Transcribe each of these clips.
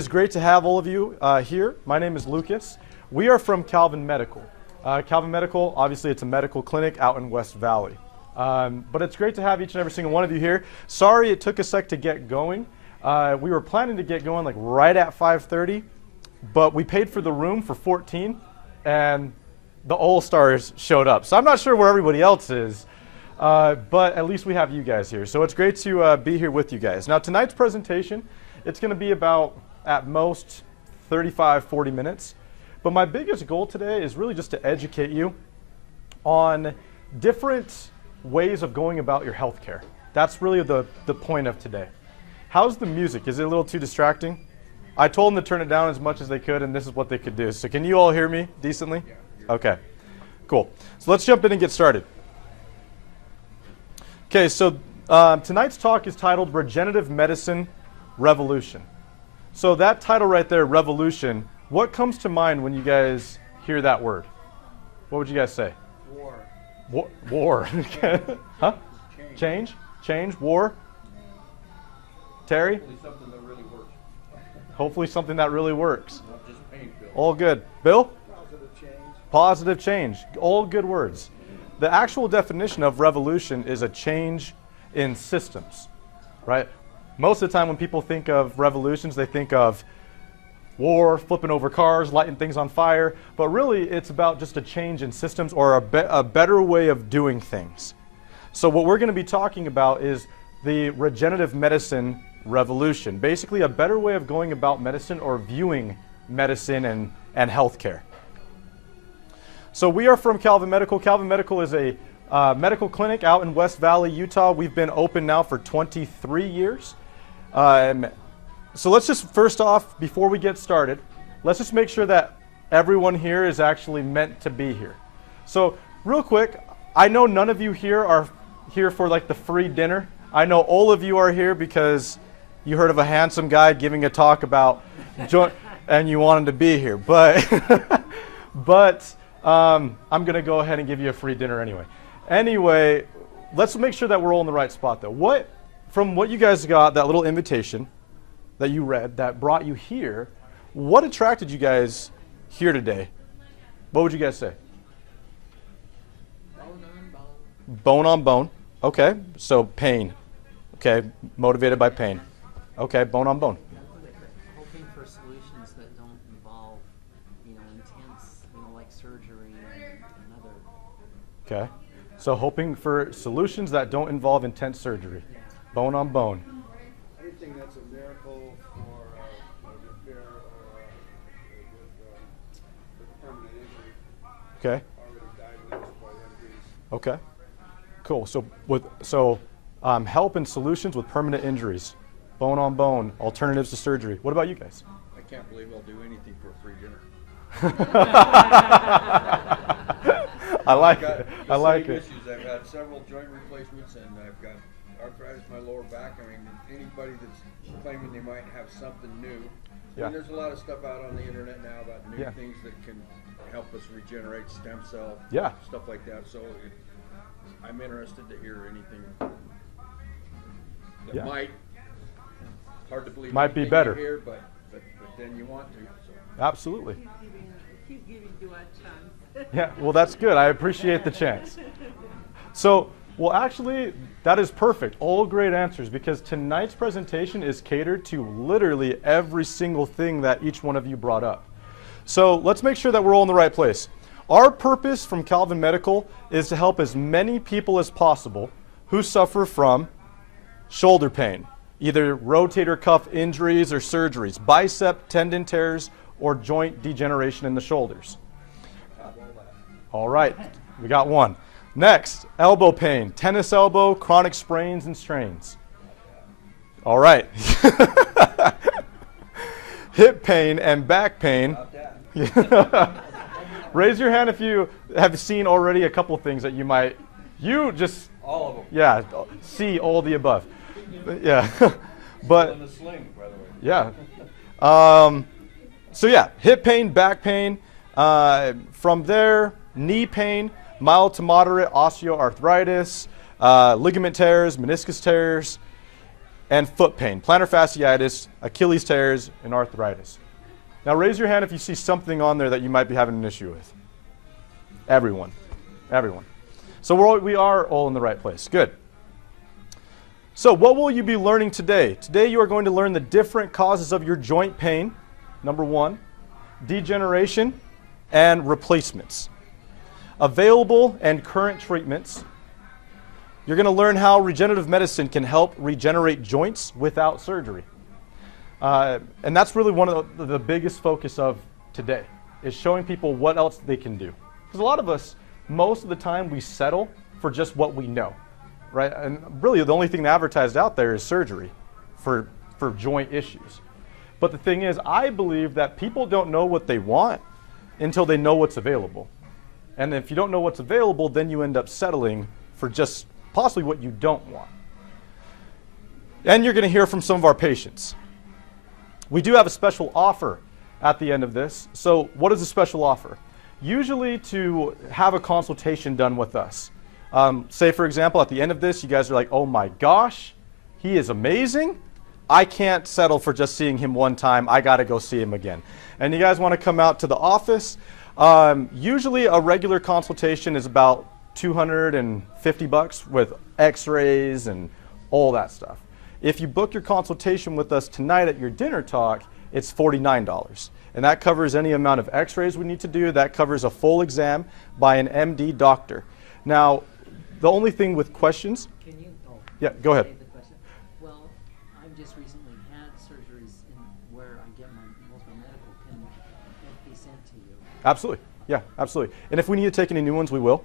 is great to have all of you here. My name is Lucas. We are from Calvin Medical. Calvin Medical, obviously it's a medical clinic out in West Valley. But it's great to have each and every single one of you here. Sorry it took a sec to get going. We were planning to get going like right at 5:30, but we paid for the room for 14, and the All-Stars showed up. So I'm not sure where everybody else is, but at least we have you guys here. So it's great to be here with you guys. Now tonight's presentation, it's going to be about, at most, 35, 40 minutes. But my biggest goal today is really just to educate you on different ways of going about your healthcare. That's really the point of today. How's the music? Is it a little too distracting? I told them to turn it down as much as they could, and this is what they could do. So can you all hear me decently? Okay, cool. So let's jump in and get started. Okay, so tonight's talk is titled Regenerative Medicine Revolution. So that title right there, Revolution, what comes to mind when you guys hear that word? What would you guys say? War. War. Huh? Change? Change? War? Terry? Hopefully something that really works. Hopefully something that really works. Not just pain pills. All good. Bill? Positive change. Positive change. All good words. The actual definition of revolution is a change in systems, right? Most of the time when people think of revolutions, they think of war, flipping over cars, lighting things on fire, but really it's about just a change in systems or a better way of doing things. So what we're going to be talking about is the regenerative medicine revolution, basically a better way of going about medicine or viewing medicine and healthcare. So we are from Calvin Medical. Calvin Medical is a medical clinic out in West Valley, Utah. We've been open now for 23 years. So let's just, first off, before we get started, let's just make sure that everyone here is actually meant to be here. So real quick, I know none of you here are here for like the free dinner. I know all of you are here because you heard of a handsome guy giving a talk about joint and you wanted to be here. But I'm going to go ahead and give you a free dinner anyway. Anyway, let's make sure that we're all in the right spot though. From what you guys got, that little invitation that you read that brought you here, what attracted you guys here today? What would you guys say? Bone on bone. Bone on bone. Okay, so pain. Okay, motivated by pain. Okay, bone on bone. Hoping for solutions that don't involve, intense, like surgery and other. Okay, so hoping for solutions that don't involve intense surgery. Bone on bone. Anything that's a miracle for a repair or with permanent injury. Okay. Already diagnosed by MDs. Okay. Cool. So help and solutions with permanent injuries. Bone on bone. Alternatives to surgery. What about you guys? I can't believe I'll do anything for a free dinner. I like it. I like it. Issues. I've had several joint replacements, and I've got arthritis in my lower back. I mean, anybody that's claiming they might have something new. Yeah. I mean, there's a lot of stuff out on the internet now about new Yeah. things that can help us regenerate stem cell, Yeah. stuff like that. So I'm interested to hear anything that Yeah. might, hard to believe, Might be anything better. you hear, but then you want to. So. Absolutely. Keep giving you a chance. Yeah, well, that's good. I appreciate the chance. So, well, actually, that is perfect. All great answers, because tonight's presentation is catered to literally every single thing that each one of you brought up. So let's make sure that we're all in the right place. Our purpose from Calvin Medical is to help as many people as possible who suffer from shoulder pain, either rotator cuff injuries or surgeries, bicep tendon tears, or joint degeneration in the shoulders. All right, we got one. Next, elbow pain, tennis elbow, chronic sprains and strains. All right. Hip pain and back pain. Raise your hand if you have seen already a couple things that All of them. yeah, see all the above. Yeah, but In the sling, by the way. yeah. So yeah, hip pain, back pain. From there, knee pain, mild to moderate osteoarthritis, ligament tears, meniscus tears. and foot pain, plantar fasciitis, Achilles tears, and arthritis. Now raise your hand if you see something on there that you might be having an issue with. Everyone. Everyone. So we are all in the right place. Good. So what will you be learning today? Today you are going to learn the different causes of your joint pain, number one, degeneration, and replacements. Available and current treatments. You're going to learn how regenerative medicine can help regenerate joints without surgery. And that's really one of the biggest focus of today, is showing people what else they can do. Because a lot of us, most of the time, we settle for just what we know, right? And really, the only thing advertised out there is surgery for joint issues. But the thing is, I believe that people don't know what they want until they know what's available. And if you don't know what's available, then you end up settling for just possibly what you don't want. And you're going to hear from some of our patients. We do have a special offer at the end of this. So what is a special offer? Usually to have a consultation done with us. Say, for example, at the end of this, you guys are like, oh my gosh, he is amazing. I can't settle for just seeing him one time. I got to go see him again. And you guys want to come out to the office. Usually a regular consultation is about $250 with x-rays and all that stuff. If you book your consultation with us tonight at your dinner talk, it's $49. And that covers any amount of x-rays we need to do. That covers a full exam by an MD doctor. Now, the only thing with questions... Can you... Oh, yeah, go ahead. The question. Well, I've just recently had surgeries where I get most of my medical. Can it be sent to you? Absolutely. Yeah, absolutely. And if we need to take any new ones, we will.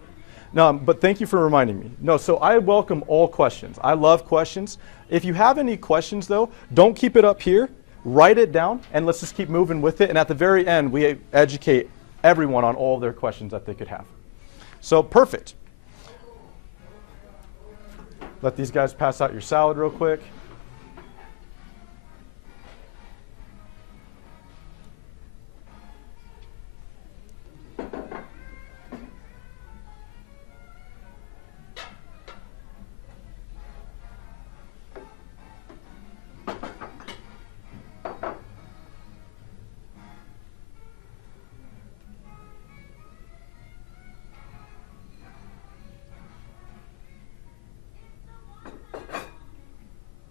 No, but thank you for reminding me. No, so I welcome all questions. I love questions. If you have any questions, though, don't keep it up here. Write it down, and let's just keep moving with it. And at the very end, we educate everyone on all of their questions that they could have. So, perfect. Let these guys pass out your salad real quick.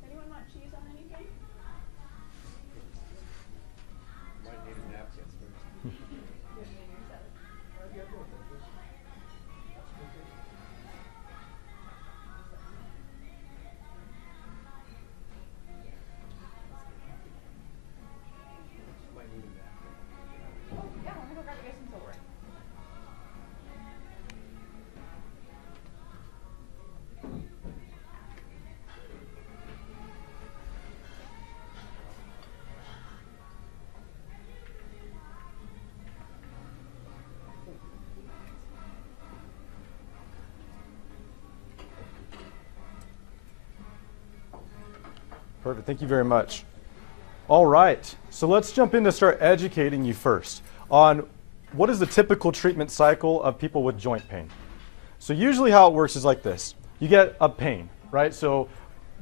Anyone want cheese on anything? Might need a napkin first. Might need a napkin. Oh, yeah, let me go grab you guys some silverware. Perfect. Thank you very much. All right. So let's jump in to start educating you first on what is the typical treatment cycle of people with joint pain. So usually how it works is like this. You get a pain, right? So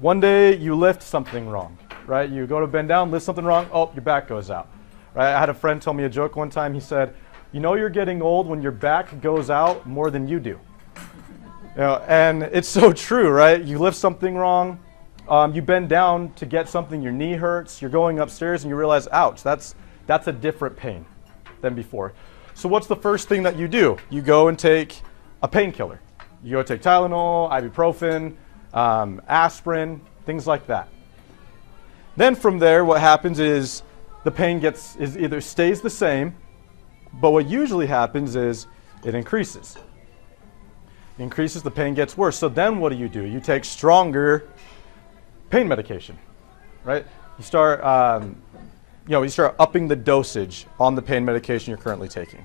one day you lift something wrong, right? You go to bend down, lift something wrong, oh, your back goes out. Right? I had a friend tell me a joke one time. He said, you know you're getting old when your back goes out more than you do. You know, and it's so true, right? You lift something wrong, you bend down to get something, your knee hurts, you're going upstairs and you realize, ouch, that's a different pain than before. So what's the first thing that you do? You go and take a painkiller. You go take Tylenol, ibuprofen, aspirin, things like that. Then from there, what happens is the pain either stays the same, but what usually happens is it increases. The pain gets worse. So then what do? You take stronger pain medication, right? You start, you start upping the dosage on the pain medication you're currently taking.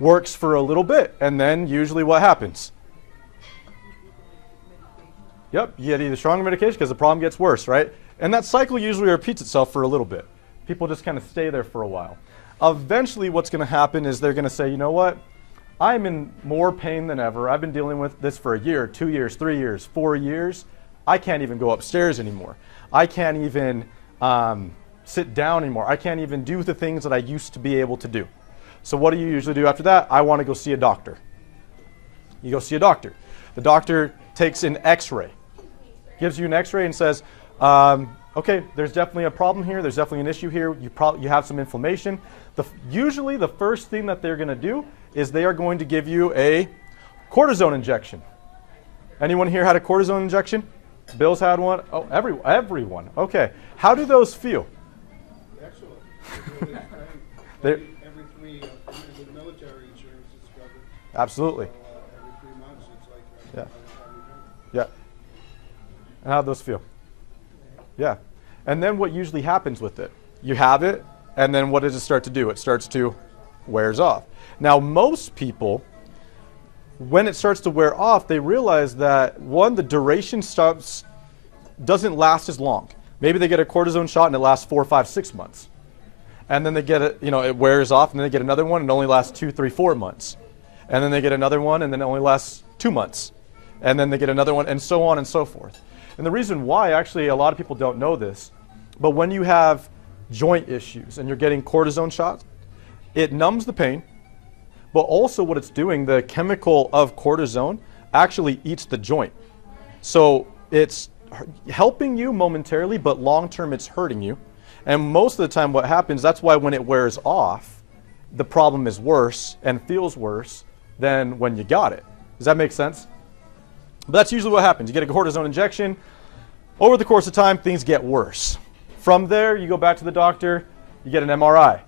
Works for a little bit, and then usually what happens? Yep, you get either stronger medication because the problem gets worse, right? And that cycle usually repeats itself for a little bit. People just kind of stay there for a while. Eventually what's going to happen is they're going to say, you know what? I'm in more pain than ever. I've been dealing with this for a year, 2 years, 3 years, 4 years. I can't even go upstairs anymore. I can't even sit down anymore. I can't even do the things that I used to be able to do. So what do you usually do after that? I want to go see a doctor. You go see a doctor. The doctor takes an x-ray, gives you an x-ray and says, okay, there's definitely a problem here. There's definitely an issue here. You have some inflammation. Usually the first thing that they're going to do is they are going to give you a cortisone injection. Anyone here had a cortisone injection? Bill's had one? Oh, everyone. Okay. How do those feel? Excellent. Every 3 years, with military insurance is covered. Absolutely. Every 3 months, it's like Yeah. every Yeah. And how do those feel? Yeah. And then what usually happens with it? You have it, and then what does it start to do? It starts to wears off. Now, most people, when it starts to wear off, they realize that, one, the duration doesn't last as long. Maybe they get a cortisone shot and it lasts 4, 5, 6 months. And then they get it, it wears off, and then they get another one and it only lasts 2, 3, 4 months. And then they get another one and then it only lasts 2 months. And then they get another one, and so on and so forth. And the reason why, actually, a lot of people don't know this, but when you have joint issues and you're getting cortisone shots, it numbs the pain, but also what it's doing, the chemical of cortisone actually eats the joint. So it's helping you momentarily, but long term it's hurting you. And most of the time what happens, that's why when it wears off, the problem is worse and feels worse than when you got it. Does that make sense? But that's usually what happens. You get a cortisone injection. Over the course of time, things get worse. From there, you go back to the doctor, you get an MRI.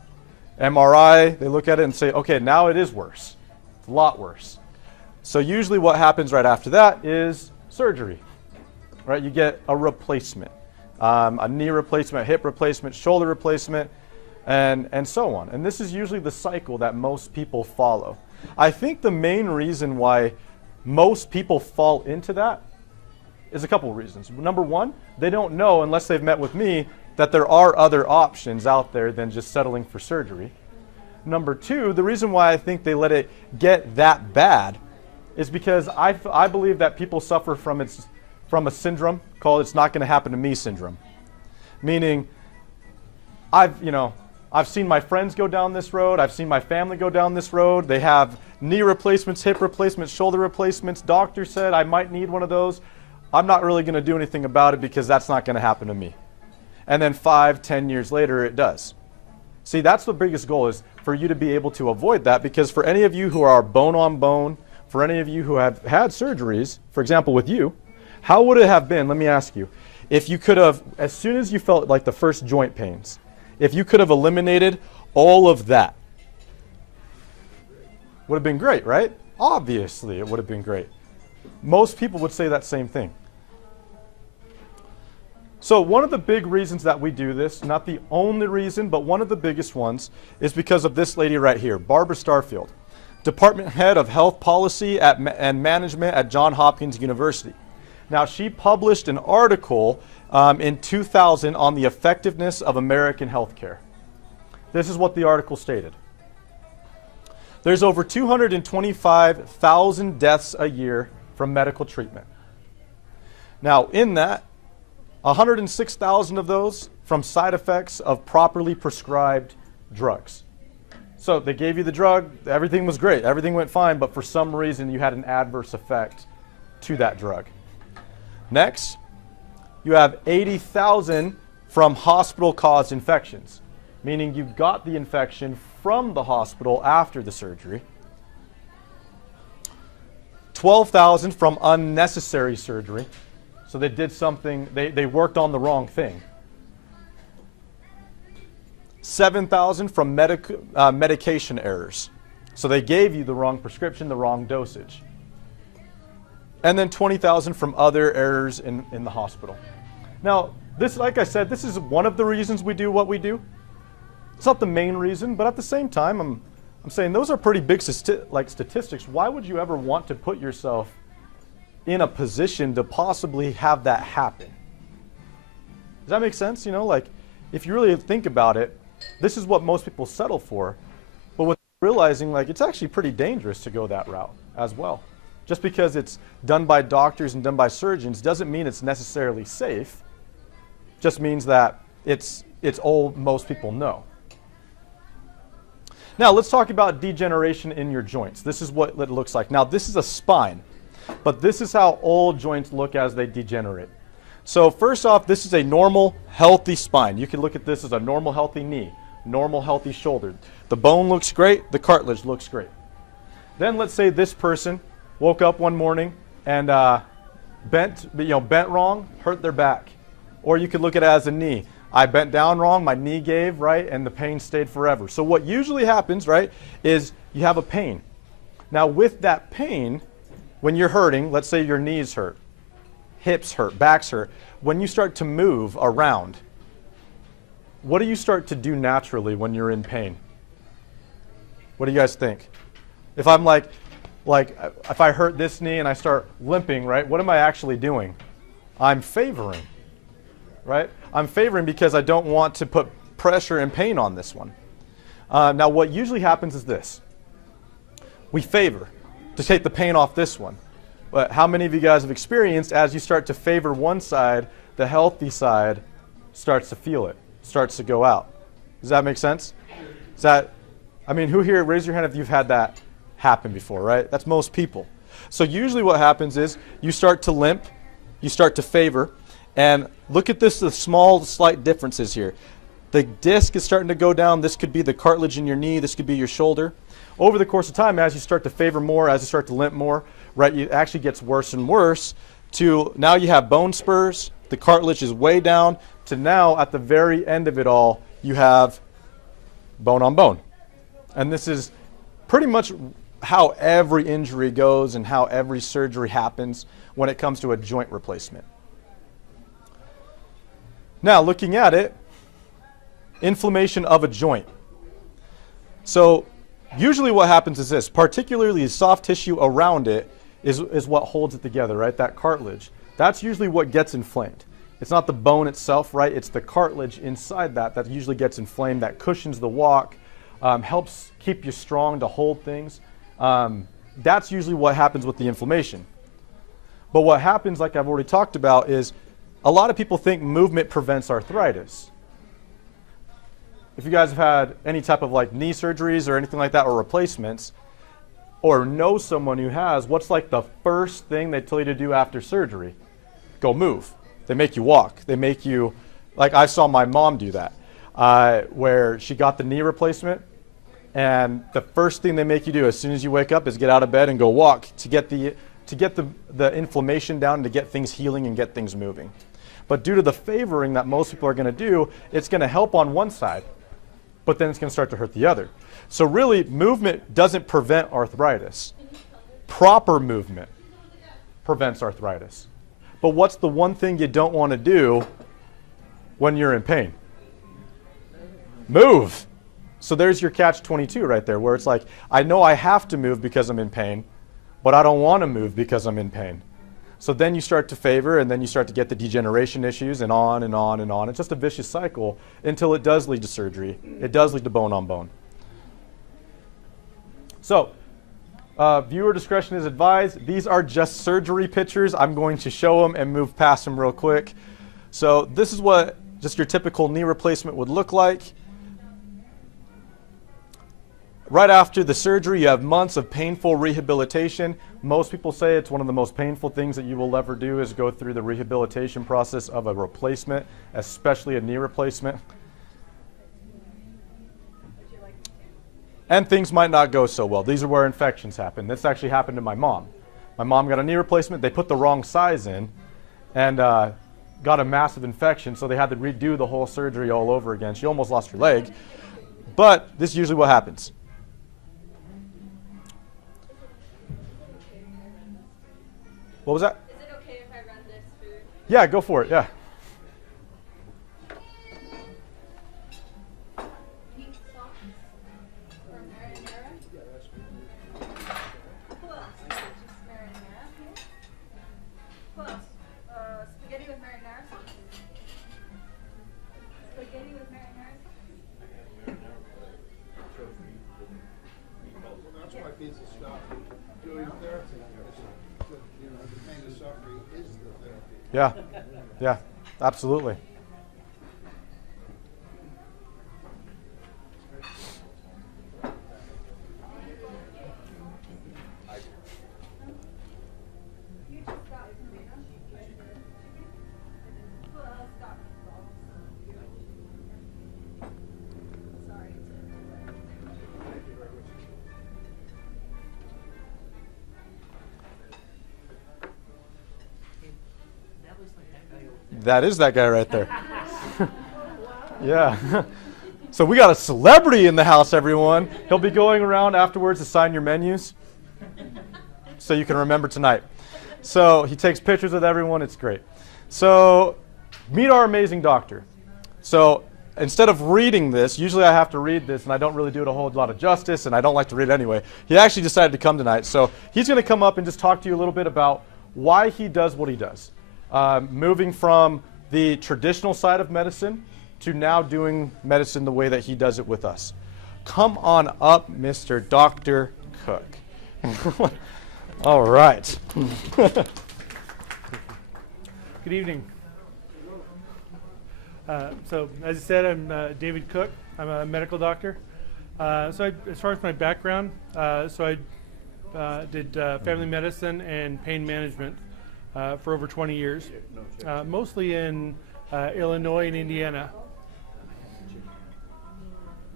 MRI, they look at it and say, okay, now it is worse. It's a lot worse. So usually what happens right after that is surgery. Right? You get a replacement, a knee replacement, hip replacement, shoulder replacement, and so on. And this is usually the cycle that most people follow. I think the main reason why most people fall into that is a couple of reasons. Number one, they don't know, unless they've met with me, that there are other options out there than just settling for surgery. Number two, the reason why I think they let it get that bad is because I believe that people suffer from a syndrome called "it's not going to happen to me" syndrome. Meaning, I've seen my friends go down this road. I've seen my family go down this road. They have knee replacements, hip replacements, shoulder replacements. Doctor said I might need one of those. I'm not really going to do anything about it because that's not going to happen to me. And then 5, 10 years later, it does. See, that's the biggest goal, is for you to be able to avoid that, because for any of you who are bone on bone, for any of you who have had surgeries, for example, with you, how would it have been, let me ask you, if you could have, as soon as you felt like the first joint pains, if you could have eliminated all of that? Would have been great, right? Obviously, it would have been great. Most people would say that same thing. So one of the big reasons that we do this, not the only reason, but one of the biggest ones, is because of this lady right here, Barbara Starfield, Department Head of Health Policy and Management at Johns Hopkins University. Now, she published an article in 2000 on the effectiveness of American healthcare. This is what the article stated. There's over 225,000 deaths a year from medical treatment. Now, in that, 106,000 of those from side effects of properly prescribed drugs. So they gave you the drug, everything was great, everything went fine, but for some reason you had an adverse effect to that drug. Next, you have 80,000 from hospital-caused infections, meaning you got the infection from the hospital after the surgery. 12,000 from unnecessary surgery. So they did something, they worked on the wrong thing. 7,000 from medication errors. So they gave you the wrong prescription, the wrong dosage. And then 20,000 from other errors in the hospital. Now, this, like I said, this is one of the reasons we do what we do. It's not the main reason, but at the same time, I'm saying those are pretty big statistics. Why would you ever want to put yourself in a position to possibly have that happen? Does that make sense? If you really think about it, this is what most people settle for, but with realizing it's actually pretty dangerous to go that route as well. Just because it's done by doctors and done by surgeons doesn't mean it's necessarily safe. Just means that it's all most people know. Now let's talk about degeneration in your joints. This is what it looks like. Now this is a spine, but this is how all joints look as they degenerate. So first off, this is a normal, healthy spine. You can look at this as a normal, healthy knee, normal, healthy shoulder. The bone looks great, the cartilage looks great. Then let's say this person woke up one morning and bent wrong, hurt their back. Or you could look at it as a knee. I bent down wrong, my knee gave, right, and the pain stayed forever. So what usually happens, right, is you have a pain. Now with that pain, when you're hurting, let's say your knees hurt, hips hurt, backs hurt, when you start to move around, what do you start to do naturally when you're in pain? What do you guys think? If I'm like if I hurt this knee and I start limping, right, what am I actually doing? I'm favoring, right? I'm favoring because I don't want to put pressure and pain on this one. Now what usually happens is this. We favor to take the pain off this one. But how many of you guys have experienced as you start to favor one side, the healthy side starts to feel it, starts to go out? Does that make sense? Who here, raise your hand if you've had that happen before, right? That's most people. So usually what happens is you start to limp, you start to favor, and look at this, the small slight differences here. The disc is starting to go down. This could be the cartilage in your knee. This could be your shoulder. Over the course of time, as you start to favor more, as you start to limp more, right, it actually gets worse and worse to now you have bone spurs, the cartilage is way down, to now at the very end of it all, you have bone on bone. And this is pretty much how every injury goes and how every surgery happens when it comes to a joint replacement. Now, looking at it, inflammation of a joint. So usually what happens is this, particularly the soft tissue around it is what holds it together, right? That cartilage. That's usually what gets inflamed. It's not the bone itself, right? It's the cartilage inside that usually gets inflamed, that cushions the walk, helps keep you strong to hold things. That's usually what happens with the inflammation. But what happens, like I've already talked about, is a lot of people think movement prevents arthritis. If you guys have had any type of like knee surgeries or anything like that or replacements, or know someone who has, what's like the first thing they tell you to do after surgery? Go move. They make you walk. They make you, like I saw my mom do that, where she got the knee replacement, and the first thing they make you do as soon as you wake up is get out of bed and go walk to get the inflammation down, to get things healing and get things moving. But due to the favoring that most people are going to do, it's going to help on one side, but then it's going to start to hurt the other. So really, movement doesn't prevent arthritis. Proper movement prevents arthritis. But what's the one thing you don't want to do when you're in pain? Move. So there's your catch-22 right there, where it's like, I know I have to move because I'm in pain, but I don't want to move because I'm in pain. So then you start to favor, and then you start to get the degeneration issues, and on and on and on. It's just a vicious cycle until it does lead to surgery. It does lead to bone on bone. So viewer discretion is advised. These are just surgery pictures. I'm going to show them and move past them real quick. So this is what just your typical knee replacement would look like. Right after the surgery, you have months of painful rehabilitation. Most people say it's one of the most painful things that you will ever do is go through the rehabilitation process of a replacement, especially a knee replacement. And things might not go so well. These are where infections happen. This actually happened to my mom. My mom got a knee replacement. They put the wrong size in and got a massive infection, so they had to redo the whole surgery all over again. She almost lost her leg. But this is usually what happens. What was that? Is it okay if I run this food? Yeah, go for it, yeah. Pink socks or marinara? Yeah, that's good. Who else? Just marinara? Who else? Spaghetti with marinara sauce? Spaghetti with marinara sauce? Well, that's why kids will stop doing therapy. Yeah. Yeah. Absolutely. You just got who else got meatballs? Sorry to That looks like that guy over there. That is that guy right there. Yeah. So we got a celebrity in the house, everyone. He'll be going around afterwards to sign your menus so you can remember tonight. So he takes pictures with everyone. It's great. So meet our amazing doctor. So instead of reading this, usually I have to read this, and I don't really do it a whole lot of justice, and I don't like to read it anyway. He actually decided to come tonight. So he's going to come up and just talk to you a little bit about why he does what he does. Moving from the traditional side of medicine to now doing medicine the way that he does it with us. Come on up, Mr. Dr. Cook. All right. Good evening. So, as I said, I'm David Cook. I'm a medical doctor. As far as my background, I did family medicine and pain management for over 20 years, mostly in Illinois and Indiana.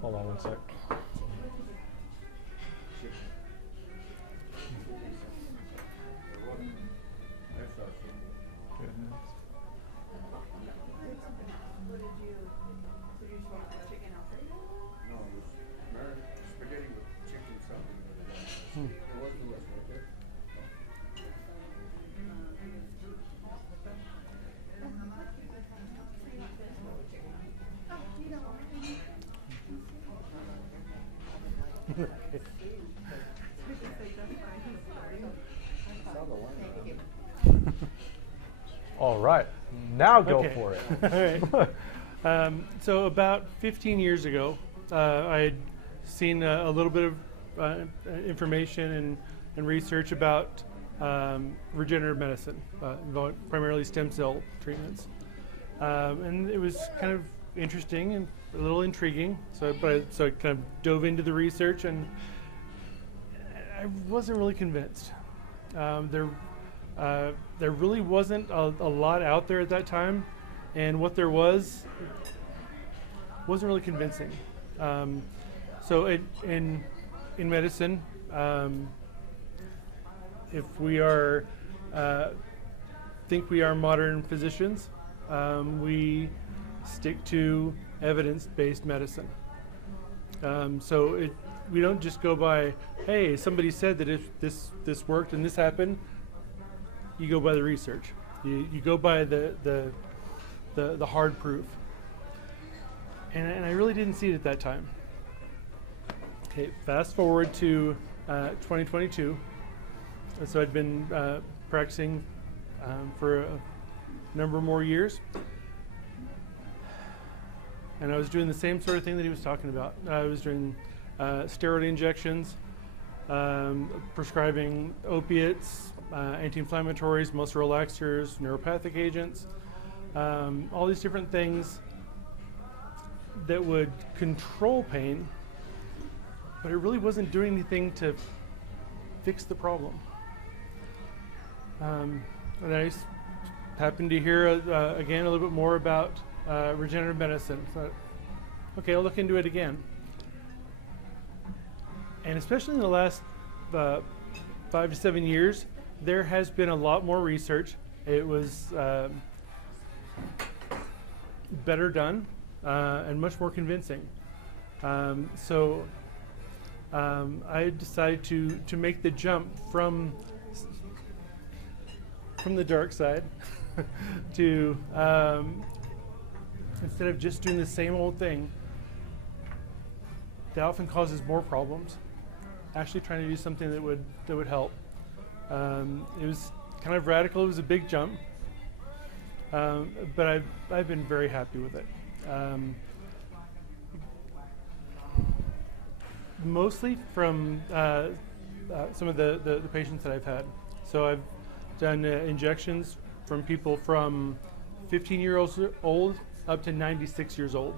Hold on one sec. What did you just want chicken Alfredo? No, it was spaghetti with chicken something. There was the list right there. All right. Now go Okay. for it. All right. So about 15 years ago, I had seen a little bit of information and research about regenerative medicine, primarily stem cell treatments. And it was kind of interesting and a little intriguing. So I kind of dove into the research, and I wasn't really convinced. There really wasn't a lot out there at that time, and what there was wasn't really convincing. So in medicine, if we are think we are modern physicians, we stick to evidence-based medicine. We don't just go by, hey, somebody said that if this worked and this happened. You go by the research. You go by the hard proof. And I really didn't see it at that time. Okay, fast forward to 2022. So I'd been practicing for a number more years. And I was doing the same sort of thing that he was talking about. I was doing steroid injections, prescribing opiates, anti-inflammatories, muscle relaxers, neuropathic agents, all these different things that would control pain, but it really wasn't doing anything to fix the problem. And I happened to hear, again, a little bit more about regenerative medicine. So, okay, I'll look into it again. And especially in the last 5 to 7 years, there has been a lot more research. It was better done and much more convincing. I decided to make the jump from the dark side to instead of just doing the same old thing that often causes more problems, actually trying to do something that would help. It was kind of radical. It was a big jump, but I've been very happy with it. Mostly from some of the patients that I've had. So I've done injections from people from 15 years old up to 96 years old,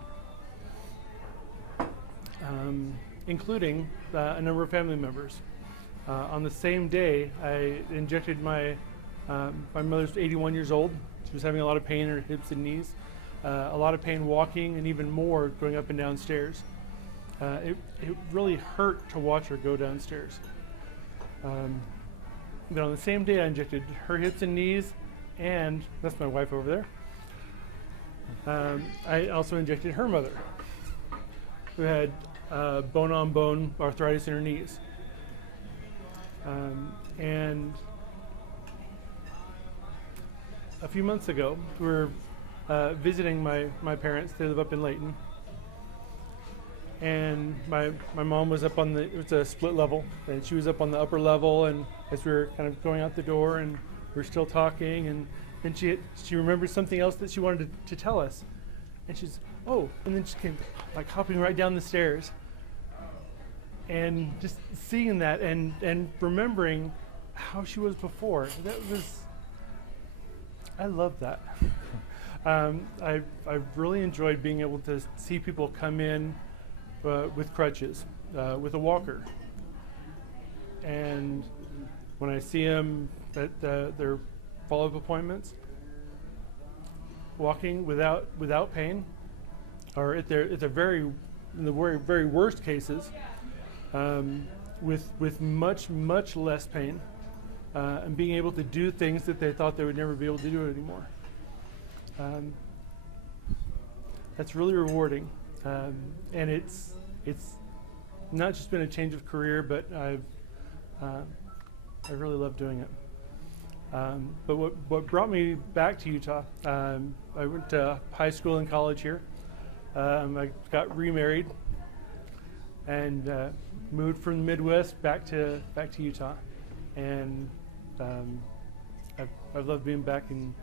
including a number of family members. On the same day, I injected my mother's 81 years old. She was having a lot of pain in her hips and knees, a lot of pain walking, and even more going up and down stairs. It really hurt to watch her go downstairs. Then on the same day, I injected her hips and knees, and that's my wife over there. I also injected her mother, who had bone-on-bone arthritis in her knees. And a few months ago, we were visiting my parents. They live up in Layton. And my mom was up on it was a split level, and she was up on the upper level, and as we were kind of going out the door, and we were still talking, and then she remembered something else that she wanted to tell us. And she's, oh, and then she came like hopping right down the stairs. And just seeing that and remembering how she was before, I love that. I really enjoyed being able to see people come in with crutches, with a walker. And when I see them at their follow-up appointments, walking without pain, or in the very worst cases, with much less pain, and being able to do things that they thought they would never be able to do anymore. That's really rewarding, and it's not just been a change of career, but I really love doing it. But what brought me back to Utah, I went to high school and college here. I got remarried and moved from the Midwest back to Utah, and I've loved being back in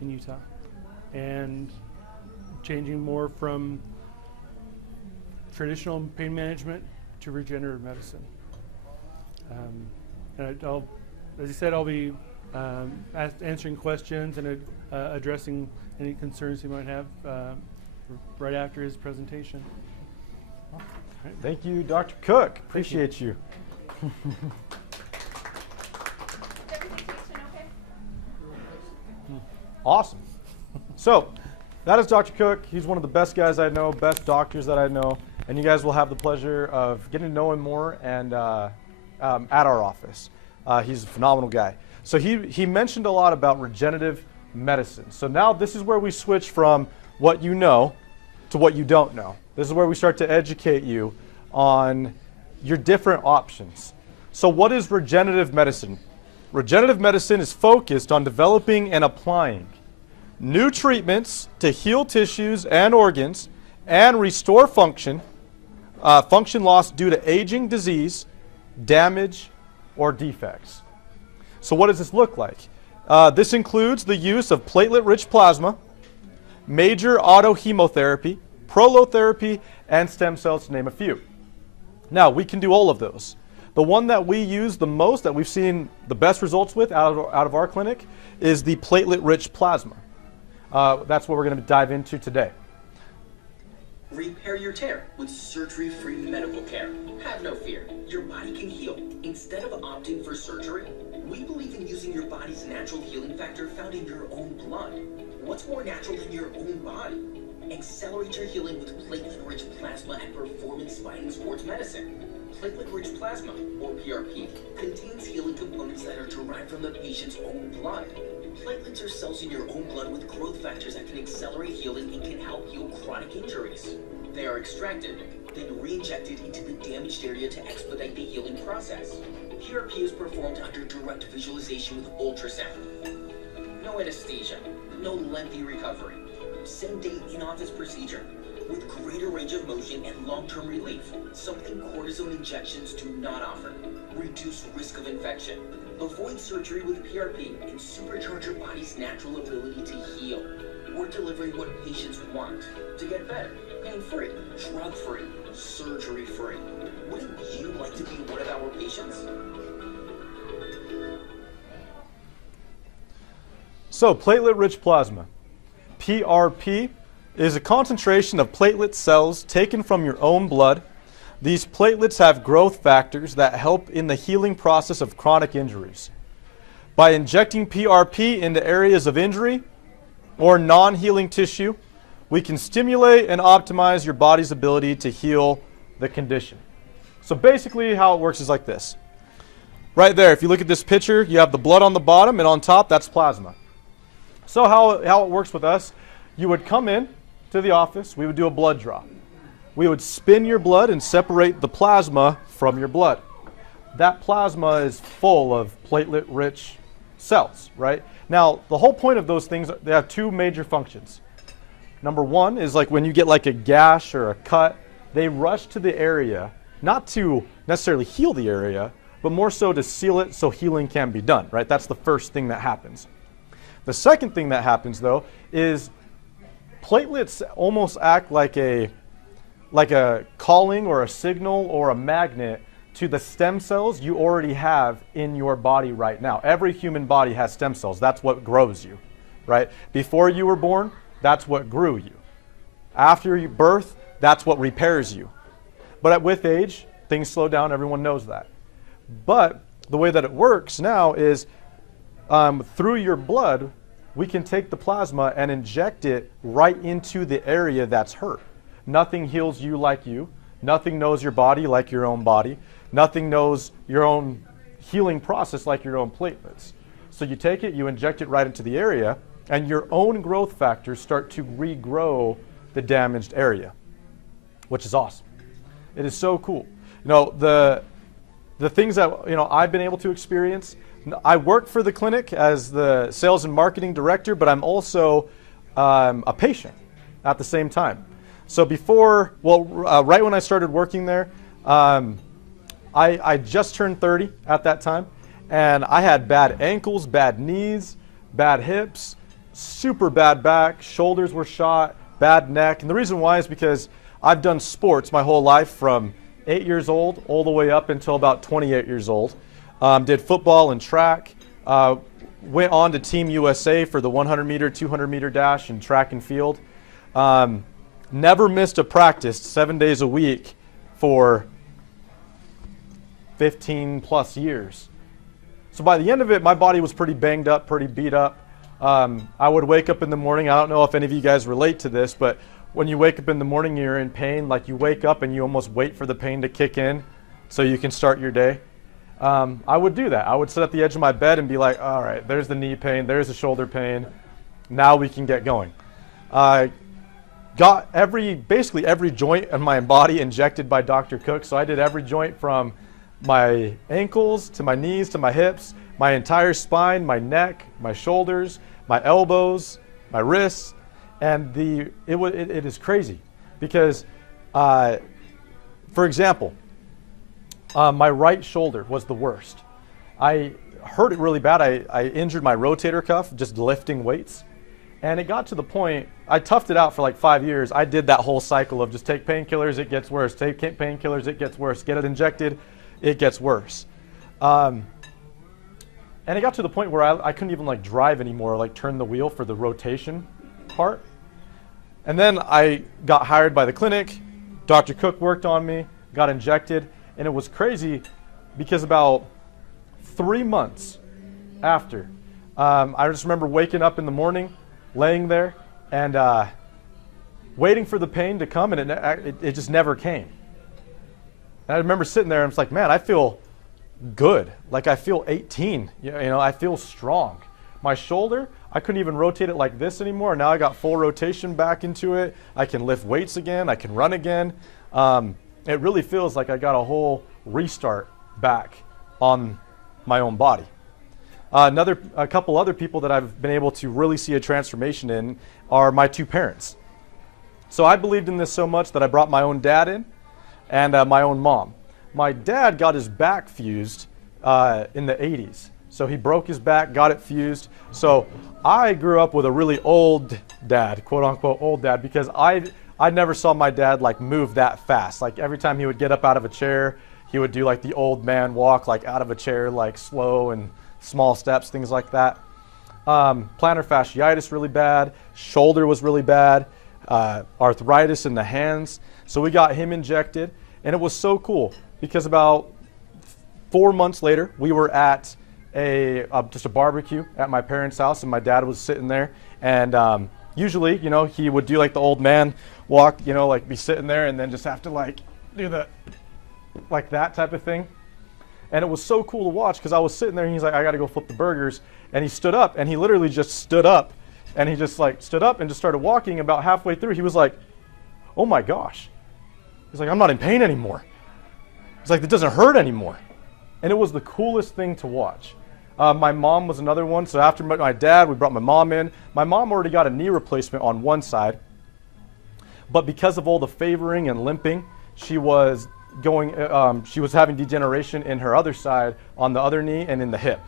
Utah and changing more from traditional pain management to regenerative medicine. And as you said, I'll be answering questions and addressing any concerns you might have right after his presentation. Right. Thank you, Dr. Cook. Appreciate you. Is everything tasting okay? Awesome. So, that is Dr. Cook. He's one of the best guys I know, best doctors that I know, and you guys will have the pleasure of getting to know him more and at our office. He's a phenomenal guy. So he mentioned a lot about regenerative medicine. So now this is where we switch from what you know to what you don't know. This is where we start to educate you on your different options. So what is regenerative medicine? Regenerative medicine is focused on developing and applying new treatments to heal tissues and organs and restore function lost due to aging, disease, damage, or defects. So what does this look like? This includes the use of platelet-rich plasma, major autohemotherapy, prolotherapy, and stem cells, to name a few. Now, we can do all of those. The one that we use the most, that we've seen the best results with out of our clinic, is the platelet-rich plasma. That's what we're going to dive into today. Repair your tear with surgery-free medical care. Have no fear, your body can heal. Instead of opting for surgery, we believe in using your body's natural healing factor found in your own blood. What's more natural than your own body? Accelerate your healing with platelet-rich plasma at Performance Fighting Sports Medicine. Platelet-rich plasma, or PRP, contains healing components that are derived from the patient's own blood. Platelets are cells in your own blood with growth factors that can accelerate healing and can help heal chronic injuries. They are extracted, then re-injected into the damaged area to expedite the healing process. PRP is performed under direct visualization with ultrasound. No anesthesia, no lengthy recovery. Same-day in-office procedure with greater range of motion and long-term relief, something cortisone injections do not offer. Reduce risk of infection. Avoid surgery with PRP and supercharge your body's natural ability to heal. We're delivering what patients want to get better, pain-free, drug-free, surgery-free. Wouldn't you like to be one of our patients? So platelet-rich plasma, PRP, is a concentration of platelet cells taken from your own blood. These platelets have growth factors that help in the healing process of chronic injuries. By injecting PRP into areas of injury or non-healing tissue, we can stimulate and optimize your body's ability to heal the condition. So basically how it works is like this. Right there, if you look at this picture, you have the blood on the bottom, and on top, that's plasma. So how it works with us, you would come in to the office, we would do a blood draw. We would spin your blood and separate the plasma from your blood. That plasma is full of platelet-rich cells, right? Now, the whole point of those things, they have two major functions. Number one is like when you get like a gash or a cut, they rush to the area, not to necessarily heal the area, but more so to seal it so healing can be done, right? That's the first thing that happens. The second thing that happens, though, is platelets almost act like a calling or a signal or a magnet to the stem cells you already have in your body right now. Every human body has stem cells. That's what grows you, right? Before you were born, that's what grew you. After you birth, that's what repairs you. But with age, things slow down. Everyone knows that. But the way that it works now is through your blood, we can take the plasma and inject it right into the area that's hurt. Nothing heals you like you. Nothing knows your body like your own body. Nothing knows your own healing process like your own platelets. So you take it, you inject it right into the area, and your own growth factors start to regrow the damaged area, which is awesome. It is so cool. You know, the things that I've been able to experience, I work for the clinic as the sales and marketing director, but I'm also a patient at the same time. So right when I started working there, I just turned 30 at that time, and I had bad ankles, bad knees, bad hips, super bad back, shoulders were shot, bad neck. And the reason why is because I've done sports my whole life from 8 years old all the way up until about 28 years old. Did football and track, went on to Team USA for the 100 meter, 200 meter dash and track and field. Never missed a practice 7 days a week for 15 plus years. So by the end of it, my body was pretty banged up, pretty beat up. I would wake up in the morning. I don't know if any of you guys relate to this, but when you wake up in the morning, you're in pain. Like you wake up and you almost wait for the pain to kick in so you can start your day. I would do that. I would sit at the edge of my bed and be like, all right, there's the knee pain, there's the shoulder pain. Now we can get going. Got basically every joint in my body injected by Dr. Cook. So I did every joint from my ankles to my knees to my hips, my entire spine, my neck, my shoulders, my elbows, my wrists. And it is crazy because, for example, my right shoulder was the worst. I hurt it really bad. I injured my rotator cuff just lifting weights. And it got to the point, I toughed it out for like 5 years. I did that whole cycle of just take painkillers, it gets worse. Take painkillers, it gets worse. Get it injected, it gets worse. And it got to the point where I couldn't even like drive anymore, like turn the wheel for the rotation part. And then I got hired by the clinic. Dr. Cook worked on me, got injected. And it was crazy because about 3 months after, I just remember waking up in the morning, laying there, and waiting for the pain to come, and it just never came. And I remember sitting there, and it's like, man, I feel good. Like I feel 18. I feel strong. My shoulder, I couldn't even rotate it like this anymore. Now I got full rotation back into it. I can lift weights again. I can run again. It really feels like I got a whole restart back on my own body. A couple other people that I've been able to really see a transformation in are my two parents. So I believed in this so much that I brought my own dad in and my own mom. My dad got his back fused in the 80s. So he broke his back, got it fused. So I grew up with a really old dad, quote unquote old dad, because I never saw my dad like move that fast. Like every time he would get up out of a chair, he would do like the old man walk, like out of a chair, like slow and small steps, things like that. Plantar fasciitis really bad, shoulder was really bad, arthritis in the hands. So we got him injected, and it was so cool because about 4 months later, we were at just a barbecue at my parents' house, and my dad was sitting there. And usually, you know, he would do like the old man walk, you know, like be sitting there and then just have to like do the, like that type of thing. And it was so cool to watch because I was sitting there and he's like, I got to go flip the burgers. And he stood up, and he literally just stood up, and he just like stood up and just started walking. About halfway through, he was like, oh my gosh. He's like, I'm not in pain anymore. He's like, it doesn't hurt anymore. And it was the coolest thing to watch. My mom was another one. So after my dad, we brought my mom in. My mom already got a knee replacement on one side. But because of all the favoring and limping, she was having degeneration in her other side on the other knee and in the hip.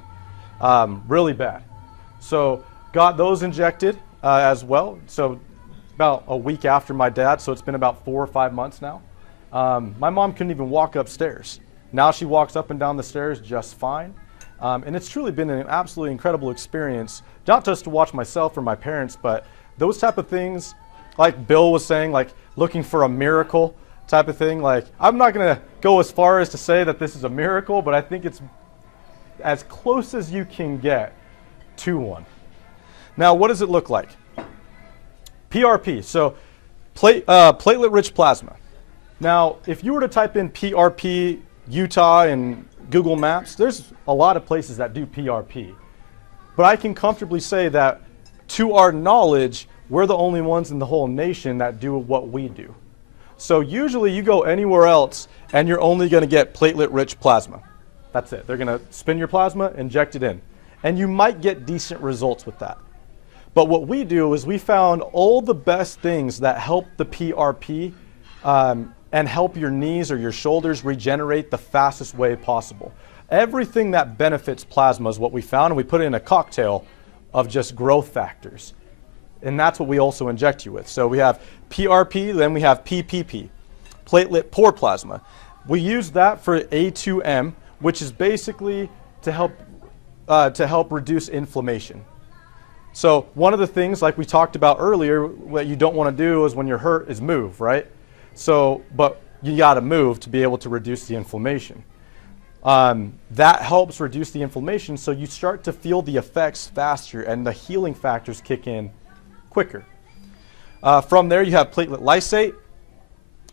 Really bad. So got those injected as well. So about a week after my dad. So it's been about 4 or 5 months now. My mom couldn't even walk upstairs. Now she walks up and down the stairs just fine. And it's truly been an absolutely incredible experience, not just to watch myself or my parents, but those type of things, like Bill was saying, like looking for a miracle type of thing. Like, I'm not going to go as far as to say that this is a miracle, but I think it's as close as you can get to one. Now, what does it look like? PRP, so platelet-rich plasma. Now, if you were to type in PRP Utah in Google Maps, there's a lot of places that do PRP. But I can comfortably say that, to our knowledge, we're the only ones in the whole nation that do what we do. So usually you go anywhere else and you're only going to get platelet-rich plasma. That's it. They're going to spin your plasma, inject it in. And you might get decent results with that. But what we do is we found all the best things that help the PRP and help your knees or your shoulders regenerate the fastest way possible. Everything that benefits plasma is what we found, and we put it in a cocktail of just growth factors. And that's what we also inject you with. So we have PRP, then we have PPP, platelet poor plasma. We use that for A2M, which is basically to help reduce inflammation. So one of the things, like we talked about earlier, what you don't want to do is when you're hurt is move, right? So, but you got to move to be able to reduce the inflammation. That helps reduce the inflammation, so you start to feel the effects faster and the healing factors kick in quicker. From there, you have platelet lysate,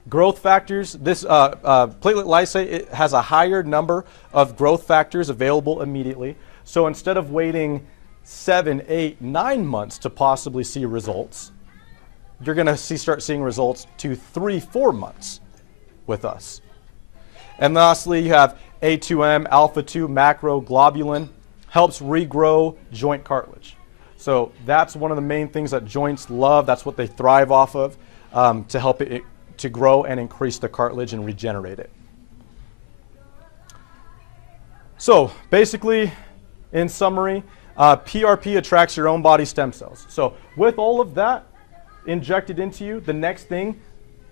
growth factors. This platelet lysate, it has a higher number of growth factors available immediately. So instead of waiting 7, 8, 9 months to possibly see results, you're going to start seeing results to 3, 4 months with us. And lastly, you have A2M, alpha-2 macroglobulin, helps regrow joint cartilage. So that's one of the main things that joints love. That's what they thrive off of, to help it to grow and increase the cartilage and regenerate it. So basically, in summary, PRP attracts your own body stem cells. So with all of that injected into you, the next thing,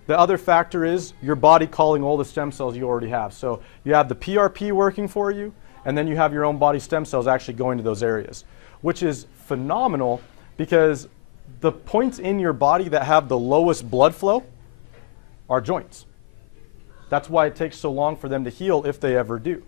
the other factor is your body calling all the stem cells you already have. So you have the PRP working for you, and then you have your own body stem cells actually going to those areas, which is phenomenal because the points in your body that have the lowest blood flow are joints. That's why it takes so long for them to heal if they ever do.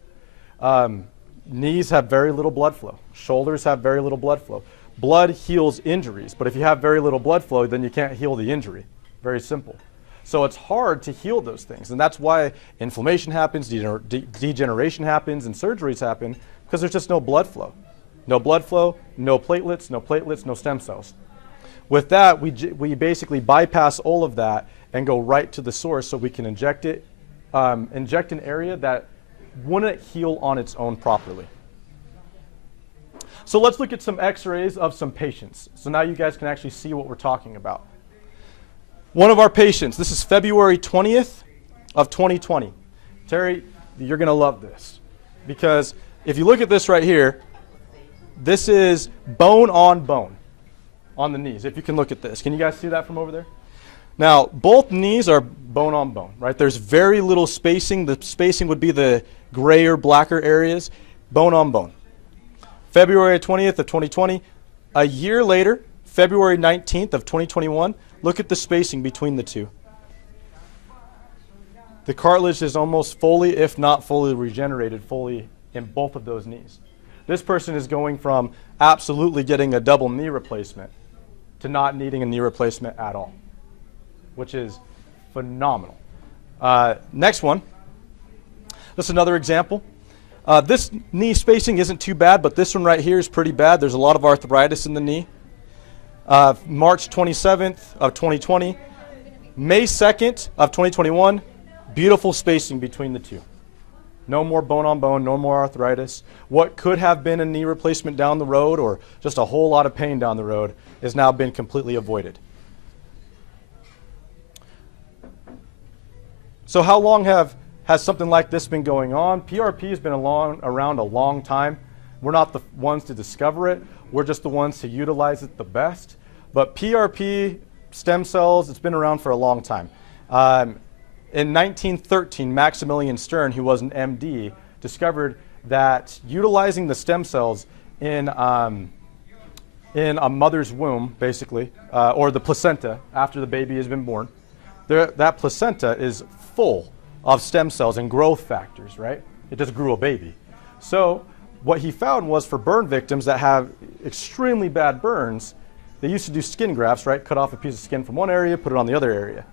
Knees have very little blood flow. Shoulders have very little blood flow. Blood heals injuries, but if you have very little blood flow, then you can't heal the injury. Very simple. So it's hard to heal those things, and that's why inflammation happens, degeneration happens, and surgeries happen, because there's just no blood flow. No blood flow, no platelets, no stem cells. With that, we basically bypass all of that and go right to the source so we can inject an area that wouldn't heal on its own properly. So let's look at some x-rays of some patients. So now you guys can actually see what we're talking about. One of our patients, this is February 20th of 2020. Terry, you're going to love this because if you look at this right here, this is bone on the knees. If you can look at this. Can you guys see that from over there? Now, both knees are bone on bone, right? There's very little spacing. The spacing would be the grayer, blacker areas, bone on bone. February 20th of 2020, A year later, February 19th of 2021, look at the spacing between the two. The cartilage is almost fully, if not fully regenerated, fully in both of those knees. This person is going from absolutely getting a double knee replacement to not needing a knee replacement at all, which is phenomenal. Next one. This is another example. This knee spacing isn't too bad, but this one right here is pretty bad. There's a lot of arthritis in the knee. March 27th of 2020, May 2nd of 2021, beautiful spacing between the two. No more bone on bone, no more arthritis. What could have been a knee replacement down the road or just a whole lot of pain down the road has now been completely avoided. So how long has something like this been going on? PRP has been around a long time. We're not the ones to discover it. We're just the ones to utilize it the best. But PRP, stem cells, it's been around for a long time. In 1913, Maximilian Stern, who was an MD, discovered that utilizing the stem cells in a mother's womb, basically, or the placenta after the baby has been born, that placenta is full of stem cells and growth factors, right? It just grew a baby. So what he found was for burn victims that have extremely bad burns, they used to do skin grafts, right? Cut off a piece of skin from one area, put it on the other area.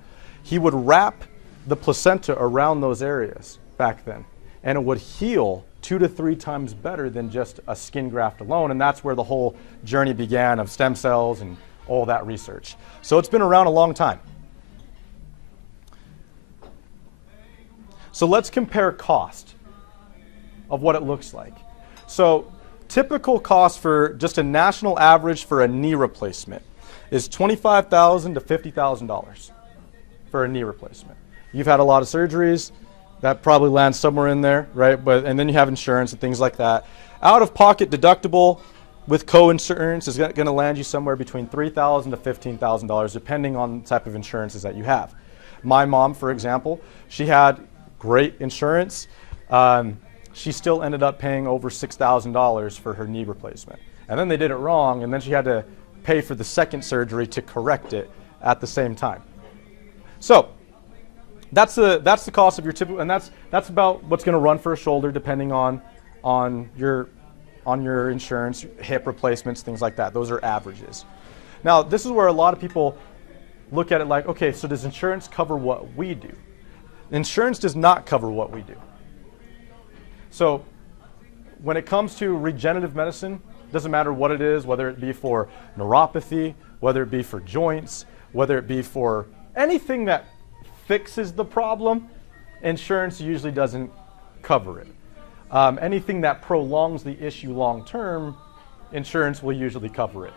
He would wrap the placenta around those areas back then, and it would heal 2 to 3 times better than just a skin graft alone, and that's where the whole journey began of stem cells and all that research. So it's been around a long time. So let's compare cost of what it looks like. So typical cost for just a national average for a knee replacement is $25,000 to $50,000 for a knee replacement. You've had a lot of surgeries, that probably lands somewhere in there, right? And then you have insurance and things like that. Out-of-pocket deductible with co-insurance is going to land you somewhere between $3,000 to $15,000, depending on the type of insurances that you have. My mom, for example, she had great insurance. She still ended up paying over $6,000 for her knee replacement. And then they did it wrong, and then she had to pay for the second surgery to correct it at the same time. So that's the cost of your typical, and that's about what's going to run for a shoulder, depending on your insurance, hip replacements, things like that. Those are averages. Now, this is where a lot of people look at it like, okay, so does insurance cover what we do? Insurance does not cover what we do. So when it comes to regenerative medicine, it doesn't matter what it is, whether it be for neuropathy, whether it be for joints, whether it be for anything that fixes the problem, insurance usually doesn't cover it. Anything that prolongs the issue long term, insurance will usually cover it.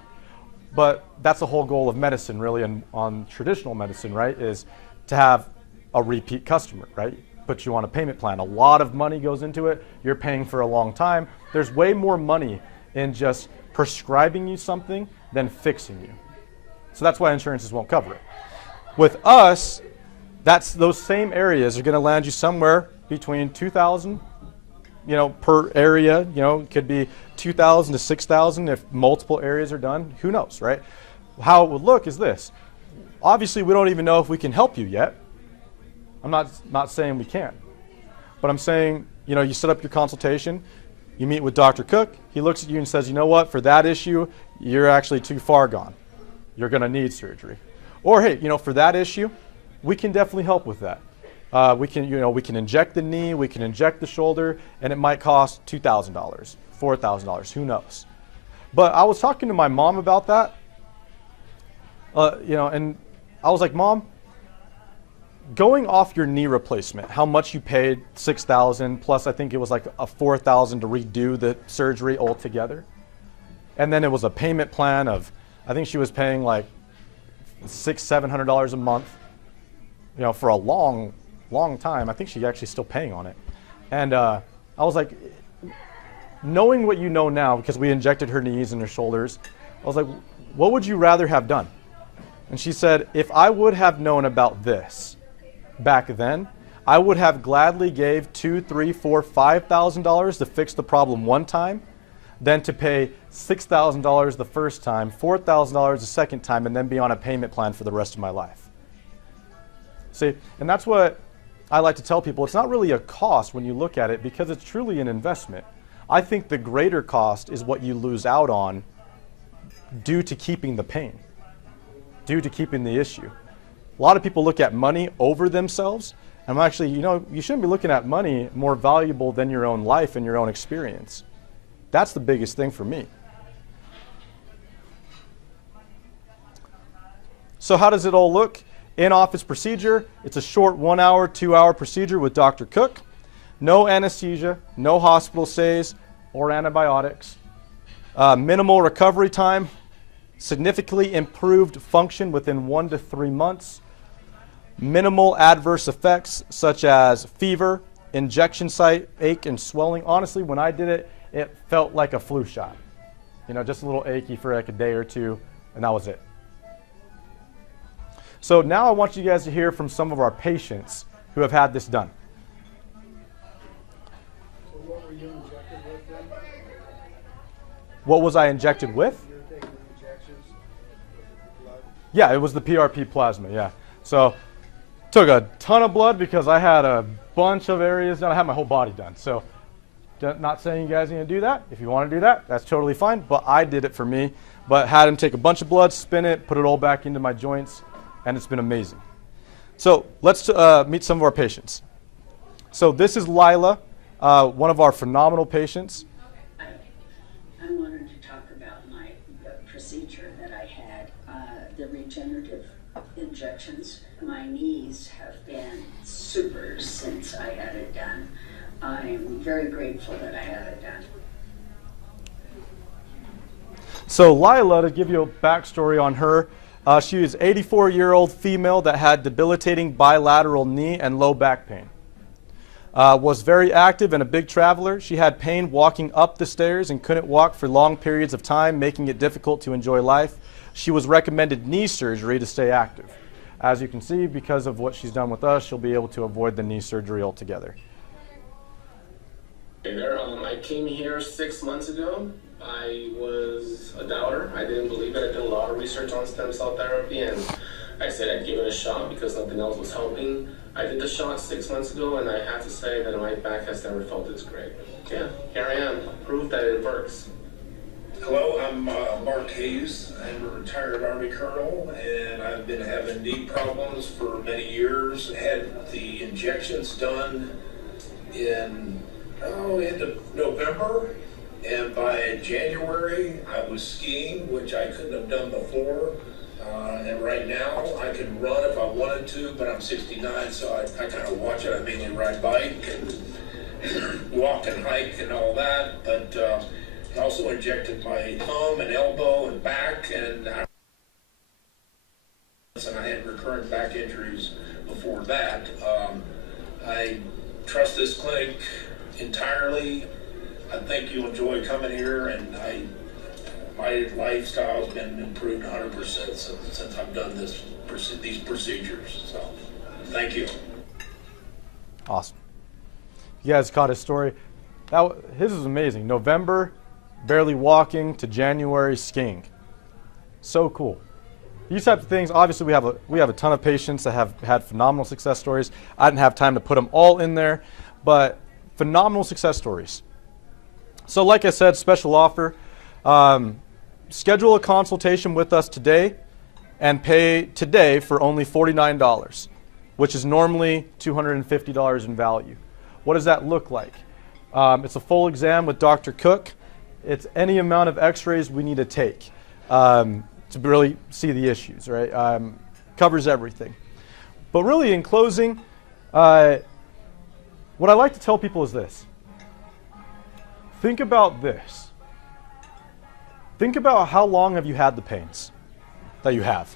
But that's the whole goal of medicine, really, and on traditional medicine, right, is to have a repeat customer, right? Put you on a payment plan. A lot of money goes into it. You're paying for a long time. There's way more money in just prescribing you something than fixing you. So that's why insurances won't cover it. With us, those same areas are going to land you somewhere between $2,000, per area. It could be $2,000 to $6,000 if multiple areas are done. Who knows, right? How it would look is this. Obviously, we don't even know if we can help you yet. I'm not saying we can't, but I'm saying, you set up your consultation, you meet with Dr. Cook, he looks at you and says, you know what, for that issue, you're actually too far gone. You're going to need surgery. Or, hey, for that issue, we can definitely help with that. We can inject the knee, we can inject the shoulder, and it might cost $2,000, $4,000, who knows. But I was talking to my mom about that, and I was like, Mom, going off your knee replacement, how much you paid, $6,000 plus I think it was like a $4,000 to redo the surgery altogether. And then it was a payment plan of, I think she was paying like $600-700 a month, for a long time. I think she's actually still paying on it. And I was like, knowing what you know now, because we injected her knees and her shoulders, I was like, what would you rather have done? And she said, if I would have known about this back then, I would have gladly gave $2,000, $3,000, $4,000, $5,000 to fix the problem one time than to pay $6,000 the first time, $4,000 the second time, and then be on a payment plan for the rest of my life. See, and that's what I like to tell people. It's not really a cost when you look at it because it's truly an investment. I think the greater cost is what you lose out on due to keeping the pain, due to keeping the issue. A lot of people look at money over themselves. And actually, you shouldn't be looking at money more valuable than your own life and your own experience. That's the biggest thing for me. So how does it all look? In-office procedure. It's a short 1 hour, 2 hour procedure with Dr. Cook. No anesthesia, no hospital stays or antibiotics. Minimal recovery time. Significantly improved function within 1 to 3 months. Minimal adverse effects such as fever, injection site ache and swelling. Honestly, when I did it, it felt like a flu shot. Just a little achy for like a day or two, and that was it. So now I want you guys to hear from some of our patients who have had this done. So what were you injected with then? What was I injected with? You were taking injections with blood? Yeah, it was the PRP plasma, yeah. So took a ton of blood because I had a bunch of areas done. I had my whole body done. So not saying you guys need to do that. If you want to do that, that's totally fine. But I did it for me. But had him take a bunch of blood, spin it, put it all back into my joints, and it's been amazing. So let's meet some of our patients. So this is Lila, one of our phenomenal patients. I wanted to talk about my procedure that I had, the regenerative injections. My knees have been super since I had it done. I'm very grateful that I had it done. So Lila, to give you a backstory on her, she is an 84-year-old female that had debilitating bilateral knee and low back pain. Was very active and a big traveler. She had pain walking up the stairs and couldn't walk for long periods of time, making it difficult to enjoy life. She was recommended knee surgery to stay active. As you can see, because of what she's done with us, she'll be able to avoid the knee surgery altogether. I came here 6 months ago. I was a doubter. I didn't believe it. I did a lot of research on stem cell therapy, and I said I'd give it a shot because nothing else was helping. I did the shot 6 months ago, and I have to say that my back has never felt this great. Yeah, here I am, proof that it works. Hello, I'm Mark Hayes. I'm a retired Army Colonel, and I've been having knee problems for many years. Had the injections done in end of November, and by January I was skiing, which I couldn't have done before. And right now I can run if I wanted to, but I'm 69, so I kind of watch it. I mainly ride bike and walk and hike and all that, but I also injected my thumb and elbow and back, and I had recurrent back injuries before that. I trust this clinic entirely. I think you'll enjoy coming here, and my lifestyle has been improved 100% since I've done these procedures. So, thank you. Awesome. You guys caught his story. His is amazing. November, barely walking, to January, skiing. So cool. These types of things, obviously we have a ton of patients that have had phenomenal success stories. I didn't have time to put them all in there, but phenomenal success stories. So like I said, special offer. Schedule a consultation with us today and pay today for only $49, which is normally $250 in value. What does that look like? It's a full exam with Dr. Cook. It's any amount of x-rays we need to take to really see the issues, right? Covers everything. But really, in closing, what I like to tell people is this. Think about this. Think about how long have you had the pains that you have?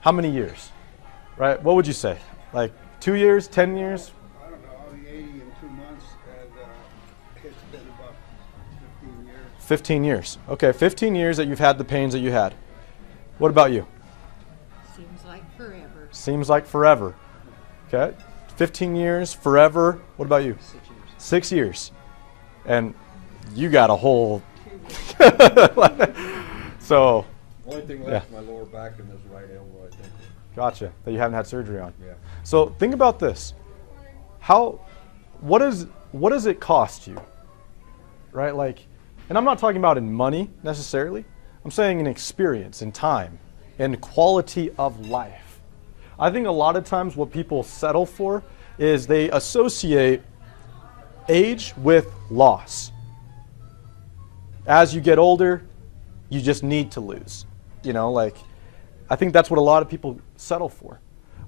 How many years, right? What would you say? Like 2 years, 10 years? I don't know, I'll be 80 in 2 months, and it's been about 15 years. 15 years. Okay, 15 years that you've had the pains that you had. What about you? Seems like forever. Seems like forever. Okay, 15 years, forever. What about you? 6 years. 6 years. And you got a whole So, Only thing left is my lower back and this right elbow, I think. gotcha, that you haven't had surgery on. Yeah. So think about this. What does it cost you? Right? Like, and I'm not talking about in money necessarily. I'm saying in experience, in time, in quality of life. I think a lot of times what people settle for is they associate age with loss. As you get older, you just need to lose. You know, like, I think that's what a lot of people settle for,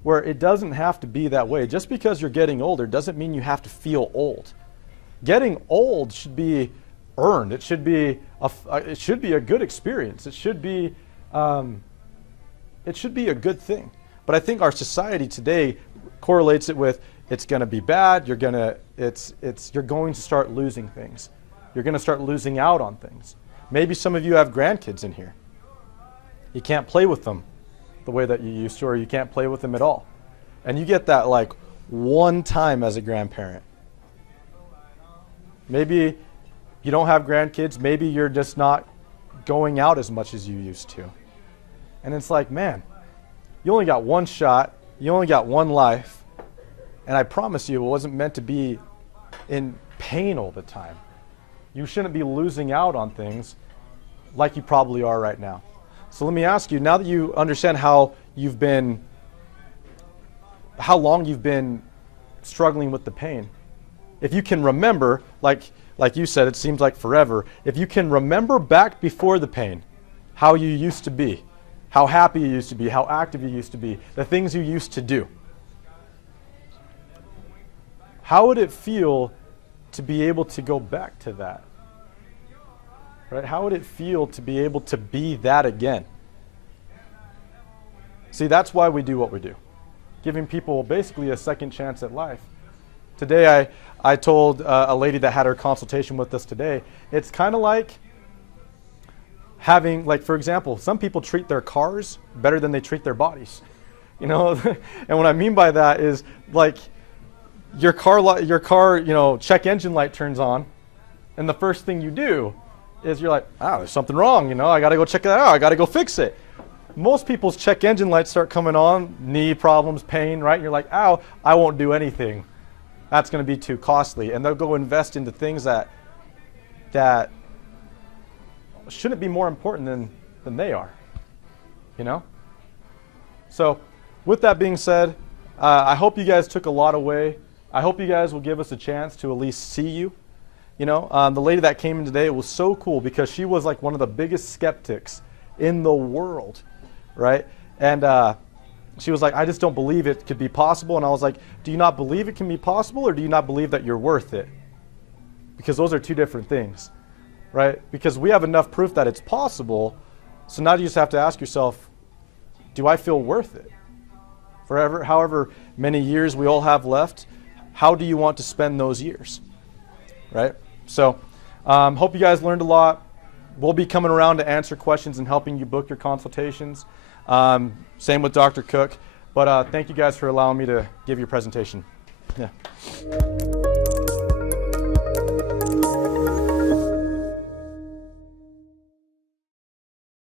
where it doesn't have to be that way. Just because you're getting older doesn't mean you have to feel old. Getting old should be earned. It should be a good experience. It should be a good thing. But I think our society today correlates it with it's going to be bad. You're going to start losing things. You're going to start losing out on things. Maybe some of you have grandkids in here. You can't play with them the way that you used to, or you can't play with them at all. And you get that like one time as a grandparent. Maybe you don't have grandkids. Maybe you're just not going out as much as you used to. And it's like, man, you only got one shot. You only got one life. And I promise you, it wasn't meant to be in pain all the time. You shouldn't be losing out on things like you probably are right now. So let me ask you, now that you understand how long you've been struggling with the pain, if you can remember, like you said, it seems like forever. If you can remember back before the pain, how you used to be, how happy you used to be, how active you used to be, the things you used to do, how would it feel to be able to go back to that? Right? How would it feel to be able to be that again? See, that's why we do what we do, giving people basically a second chance at life. Today, I told a lady that had her consultation with us today, it's kind of like having, like, for example, some people treat their cars better than they treat their bodies. You know, and what I mean by that is, like, your car, you know, check engine light turns on, and the first thing you do is you're like, oh, there's something wrong, you know, I got to go check that out, I got to go fix it. Most people's check engine lights start coming on, knee problems, pain, right? And you're like, ow, I won't do anything. That's going to be too costly. And they'll go invest into things that shouldn't be more important than they are, you know? So with that being said, I hope you guys took a lot away. I hope you guys will give us a chance to at least see you. You know, the lady that came in today, it was so cool because she was like one of the biggest skeptics in the world, right? And she was like, I just don't believe it could be possible. And I was like, do you not believe it can be possible, or do you not believe that you're worth it? Because those are two different things, right? Because we have enough proof that it's possible. So now you just have to ask yourself, do I feel worth it? Forever, however many years we all have left, how do you want to spend those years, right? So hope you guys learned a lot. We'll be coming around to answer questions and helping you book your consultations. Same with Dr. Cook. But thank you guys for allowing me to give your presentation. Yeah.